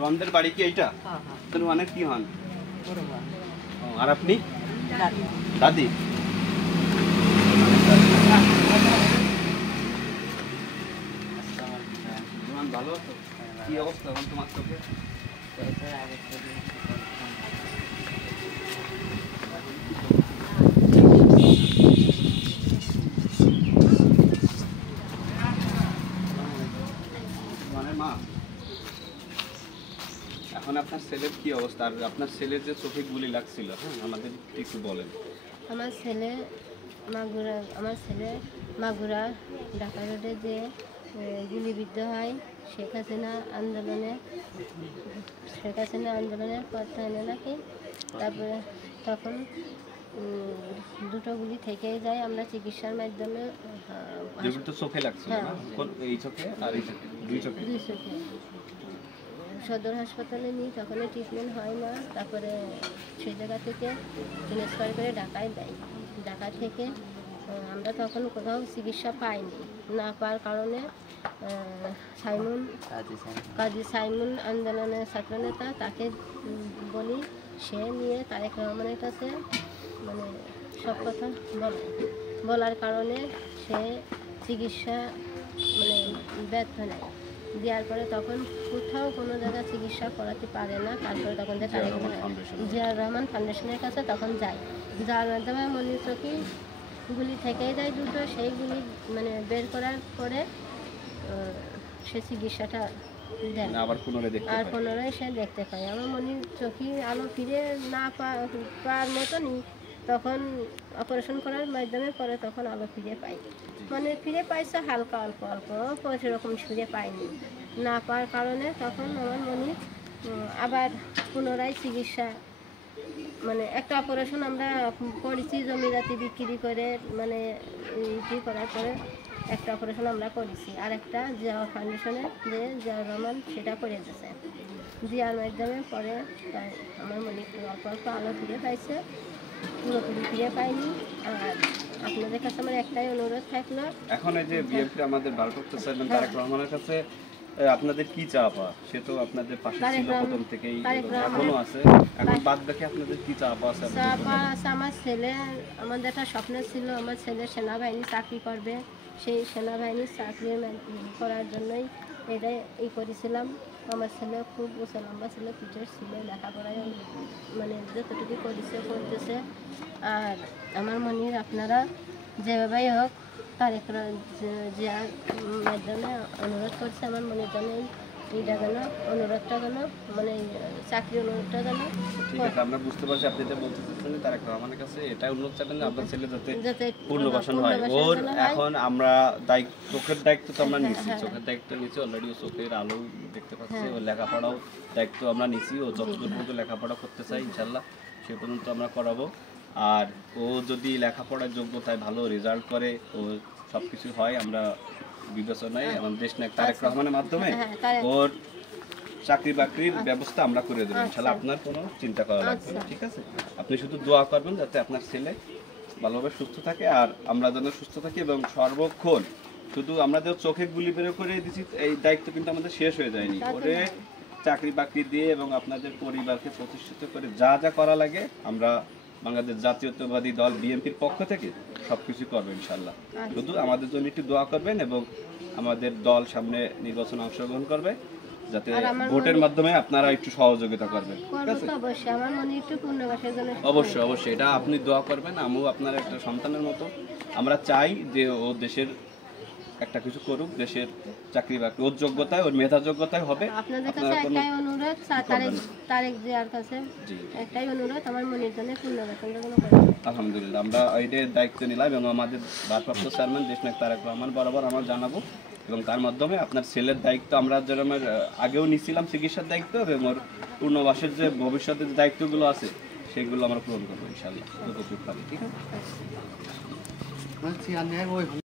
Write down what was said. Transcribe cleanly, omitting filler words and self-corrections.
রন্দের বাড়ি কি এইটা? তোর মানে কি হন? আর আপনি? দাদি। ভালো আছো? কি অবস্থা এখন তোমার চোখে? মানে মা, এখন আপনার ছেলের কি অবস্থা? আর আপনার ছেলের যে চোখে গুলি লাগছিল, হ্যাঁ, আমাদের একটু বলেন। আমার ছেলে মাগুরা ঢাকা রোডে যে গুলিবিদ্ধ হয় শেখ হাসিনা আন্দোলনের পর থেকে নাকি। তারপরে তখন দুটো গুলি থেকেই যায়। আমরা চিকিৎসার মাধ্যমে চোখে লাগছিল না? এই চোখে আর এই চোখে, দুই চোখে। সদর হাসপাতালে নিই, তখন ট্রিটমেন্ট হয় না। তারপরে সেই জায়গা থেকে ট্রান্সফার করে ঢাকায় দেয়। ঢাকা থেকে আমরা তখন কোথাও চিকিৎসা পাইনি। না পাওয়ার কারণে কাজী সাইমুন আন্দোলনের ছাত্রনেতা, তাকে বলি, সে নিয়ে তারেক রহমানের কাছে মানে সব কথা বলার কারণে সে চিকিৎসা মানে ব্যর্থ নেয়। দেওয়ার পরে তখন কোথাও কোনো জায়গায় চিকিৎসা করাতে পারে না। তারপরে তখন জিয়াউর রহমান ফাউন্ডেশনের কাছে তখন যায়। যার মাধ্যমে মনির চোখে গুলি থেকেই যায় দুটো। সেইগুলি মানে বের করার পরে সে চিকিৎসাটা দেয়, আর পুনরায় সে দেখতে পায়। আমার মনির চোখে আলো ফিরে না পাওয়ার মতনই তখন অপারেশন করার মাধ্যমে পরে তখন আলো ফিরে পাই। মানে ফিরে পাইছে হালকা অল্প অল্প, সেরকম ফিরে পাইনি। না পাওয়ার কারণে তখন আমার মনি আবার পুনরায় চিকিৎসা মানে একটা অপারেশন আমরা করেছি জমিদাতি বিক্রি করে, মানে ইটি করার পরে একটা অপারেশন আমরা করেছি। আর একটা জিয়া ফাউন্ডেশনে যে জিয়াউর রহমান সেটা করে দিয়েছে। জিয়ার মাধ্যমে পরে তাই আমার মনে অল্প অল্প আলো ফিরে পাইছে, পুরোপুরি ফিরে পাইনি। আর আপনাদের কাছে আমার একটাই অনুরোধ থাকলো, এখন এই যে বিএনপি আমাদের ভারপ্রাপ্ত চেয়ারম্যান তারেক রহমানের কাছে আপনাদের কি চাওয়া? সে তো আপনাদের পাশে ছিল প্রথম থেকেই, এখনো আছে। এখন বাদ বাকি আপনাদের কি চাওয়া আছে? আমার ছেলে, আমাদের একটা স্বপ্ন ছিল আমার ছেলে সেনাবাহিনী চাকরি করবে। সেই সেনাবাহিনীর চাকরি করার জন্যই এটাই করেছিলাম। আমার ছেলে খুব উঁচু লম্বা ছিল, পিঠের ছিল, লেখাপড়ায় মানে যতটুকু করতেছে। আর আমার মনির আপনারা যেভাবেই হোক তারেক জিয়ার মাধ্যমে অনুরোধ করছে আমার মনের জন্য এইটা কেন অনুরোধটা কেন মানে চাকরি অনুরোধটা কেন। ঠিক আছে, আমরা বুঝতে পারছি আপনি যে বলতে চাচ্ছেন তারেক রহমানের কাছে এটাই অনুরোধ চাচ্ছেন যে আপনার ছেলে যাতে পুনর্বাসন হয়। ওর এখন আমরা চোখের দায়িত্ব তো আমরা নিচ্ছি, চোখের দায়িত্ব নিচ্ছি অলরেডি। ও চোখের আলো দেখতে পাচ্ছে, ওর লেখাপড়াও দায়িত্ব আমরা নিচ্ছি। ও যতদূর পর্যন্ত লেখাপড়া করতে চাই ইনশাল্লাহ সে পর্যন্ত আমরা করাবো। আর ও যদি লেখাপড়ার যোগ্যতায় ভালো রেজাল্ট করে, ও সব কিছু হয়, আমরা বিবেচনায় আমাদের দেশ নায়ক তারেক রহমানের মাধ্যমে ওর চাকরি বাকরির ব্যবস্থা আমরা করে দেবো ইনশাল্লাহ। আপনার কোনো চিন্তা করা লাগবে না, ঠিক আছে? আপনি শুধু দোয়া করবেন যাতে আপনার ছেলে ভালোভাবে সুস্থ থাকে আর আমরা যেন সুস্থ থাকি। এবং সর্বক্ষণ শুধু আমরা যে চোখে গুলি বের করে দিচ্ছি এই দায়িত্ব কিন্তু আমাদের শেষ হয়ে যায়নি। ওরে চাকরি বাকরি দিয়ে এবং আপনাদের পরিবারকে প্রতিষ্ঠিত করে যা যা করা লাগে আমরা বাংলাদেশ জাতীয়তাবাদী দল বিএনপির পক্ষ থেকে সবকিছু করবো ইনশাল্লাহ। শুধু আমাদের জন্য একটু দোয়া করবেন এবং আমাদের দল সামনে নির্বাচনে অংশগ্রহণ করবে যাতে ভোটের মাধ্যমে আপনারা একটু সহযোগিতা করবেন, ঠিক আছে? অবশ্যই অবশ্যই এটা আপনি দোয়া করবেন। আমিও আপনার একটা সন্তানের মতো আমরা চাই যে ও দেশের একটা কিছু করুক, দেশের চাকরি বাকরি ওর যোগ্যতায়, ওর মেধা যোগ্যতায় হবে। আপনাদের কাছে একটাই অনুরোধ, তারেক জিয়ার কাছে একটাই অনুরোধ, আমার মনের জন্য পুনর্বাসনটা কোনো করবেন। আলহামদুলিল্লাহ, আমরা এইটার দায়িত্ব নিলাম এবং আমাদের ভারপ্রাপ্ত চেয়ারম্যান দেশ নায়ক তারেক রহমান বরাবর আমরা জানাবো এবং তার মাধ্যমে আপনার ছেলের দায়িত্ব আমরা যেরকম আগেও নিছিলাম চিকিৎসার দায়িত্ব এবং ওর পূর্ণবাসের যে ভবিষ্যতের দায়িত্বগুলো আছে সেগুলো আমরা পূরণ করবো ইনশাল্লাহ যতটুকু পারি, ঠিক আছে?